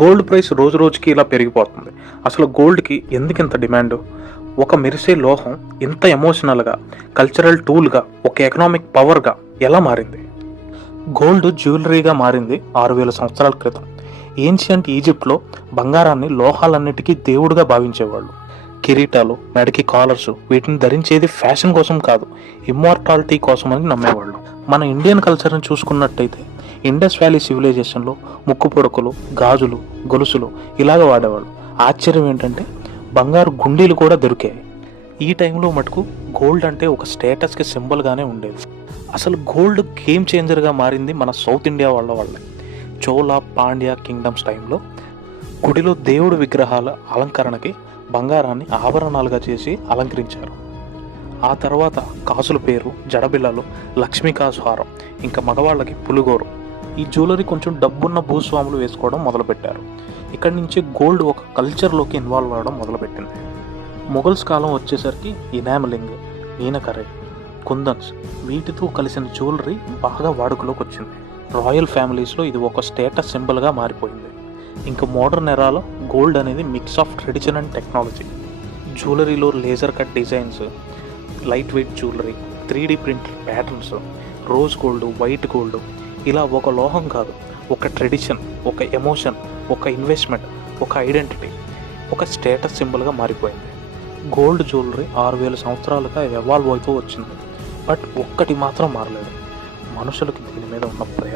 Gold price రోజు రోజుకి ఇలా పెరిగిపోతుంది. అసలు గోల్డ్‌కి ఎందుకింత డిమాండు? ఒక మెరిసే లోహం ఇంత ఎమోషనల్‌గా, కల్చరల్ టూల్‌గా, ఒక ఎకనామిక్ పవర్‌గా ఎలా మారింది? గోల్డ్ జ్యువెలరీగా మారింది 6000 సంవత్సరాల క్రితం. ఏన్షియంట్ ఈజిప్ట్‌లో బంగారాన్ని లోహాలన్నిటికీ దేవుడిగా భావించేవాళ్ళు. కిరీటాలు, మెడకి కాలర్స్ వీటిని ధరించేది ఫ్యాషన్ కోసం కాదు, ఇమ్మోర్టాలిటీ కోసమని నమ్మేవాళ్ళు. మన ఇండియన్ కల్చర్‌ని చూసుకున్నట్టయితే ఇండస్ వ్యాలీ సివిలైజేషన్‌లో ముక్కు పుడకలు, గాజులు, గొలుసులు ఇలాగ వాడేవాళ్ళు. ఆశ్చర్యం ఏంటంటే బంగారు గుండీలు కూడా దొరికాయి. ఈ టైంలో మటుకు గోల్డ్ అంటే ఒక స్టేటస్‌కి సింబల్‌గానే ఉండేది. అసలు గోల్డ్ గేమ్ చేంజర్‌గా మారింది మన సౌత్ ఇండియా వాళ్ళ వల్లే. చోళ, పాండ్య కింగ్డమ్స్ టైంలో గుడిలో దేవుడి విగ్రహాల అలంకరణకి బంగారాన్ని ఆభరణాలుగా చేసి అలంకరించారు. ఆ తర్వాత కాసుల పేరు, జడబిళ్ళలు, లక్ష్మీ కాసు హారం, ఇంకా మగవాళ్ళకి పులిగోరు. ఈ జ్యువెలరీ కొంచెం డబ్బున్న భూస్వాములు వేసుకోవడం మొదలుపెట్టారు. ఇక్కడి నుంచి గోల్డ్ ఒక కల్చర్లోకి ఇన్వాల్వ్ అవ్వడం మొదలుపెట్టింది. మొఘల్స్ కాలం వచ్చేసరికి ఇనామలింగ్, మీనకర్రీ, కుందన్స్ వీటితో కలిసిన జ్యువెలరీ బాగా వాడుకలోకి వచ్చింది. రాయల్ ఫ్యామిలీస్లో ఇది ఒక స్టేటస్ సింబల్గా మారిపోయింది. ఇంకా మోడర్న్ ఎరాలో గోల్డ్ అనేది mix of tradition and technology. జ్యువెలరీలో laser cut designs, light weight jewellery, 3D print patterns, rose gold, white gold ఇలా ఒక లోహం కాదు, ఒక ట్రెడిషన్, ఒక ఎమోషన్, ఒక ఇన్వెస్ట్మెంట్, ఒక ఐడెంటిటీ, ఒక స్టేటస్ సింబల్గా మారిపోయింది. గోల్డ్ జ్యువెలరీ 6000 సంవత్సరాలుగా ఎవాల్వ్ అవుతూ వచ్చింది. బట్ ఒక్కటి మాత్రం మారలేదు, మనుషులకి దీని మీద ఉన్న ప్రేమ.